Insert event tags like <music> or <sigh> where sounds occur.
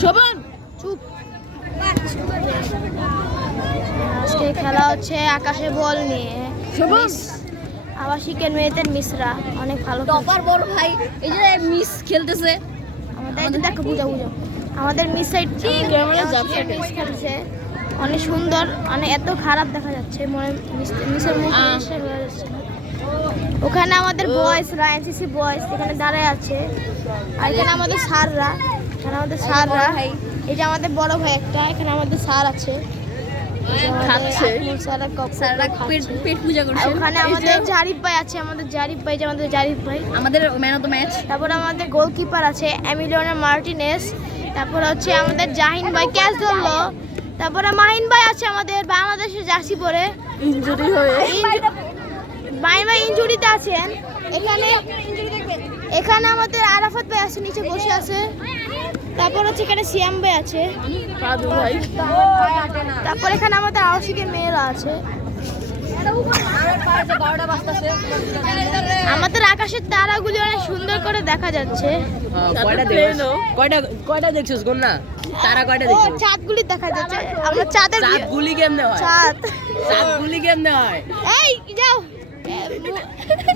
শোভন চুপ। আজকে খেলা হচ্ছে আকাশে বল নিয়ে। শোভন। আবাসিকের মেয়েদের মিসরা অনেক ভালো টপার বড় ভাই। এই যে মিস খেলতেছে। আমাদের দেখো বুঝা বুঝা আমাদের মিস সাইড মিস খেলছে। অনেক সুন্দর মানে এত খারাপ দেখা যাচ্ছে। মনে মিস- মিসের মুখ। হয়ে যাচ্ছে ওখানে আমাদের বয়েসরা এনসিসি বয়েস এখানে দাঁড়ায় আছে। আর এখানে আমাদের স্যাররা। এখানে আমাদের স্যাররা। ভাই। এই যে আমাদের বড় ভাই একটা এখানে আমাদের স্যার আছে। আমাদের খাচ্ছে। স্যাররা কপ কপ স্যাররা করে পেট পেট পূজা করছে। ওখানে আমাদের জারিফ ভাই আছে আমাদের জারিফ ভাই যে আমাদের জারিফ ভাই। আমাদের ম্যান অফ দ্য ম্যাচ তারপর আমাদের গোলকিপার আছে মার্টিনেস তারপর হচ্ছে আমাদের জাহিন ভাই ক্যাচ ধরলো। তারপরে মাহিন ভাই আছে আমাদের বাংলাদেশের জার্সি পরে। ইনজুরি হয়ে মাহিন ভাই ইনজুরিতে আছেন। এখানে এখানে আমাদের আরাফাত ভাই আছে নিচে বসে আছে। তারপর হচ্ছে এখানে সিয়াম ভাই। আছে তারপর এখানে আমাদের আওয়াসিকের মেয়েরা আছে। আমাদের আকাশের তারাগুলি অনেক সুন্দর করে দেখা যাচ্ছে। কয়টা দেখছিস কয়টা কয়টা দেখছিস না তারা কয়টা ও দেখছিস? চাঁদগুলি দেখা যাচ্ছে। আমরা চাঁদের চাঁদ কেমনে হয়? চাঁদ। চাঁদ গুলি কেমনে হয়? এই যাও। <laughs>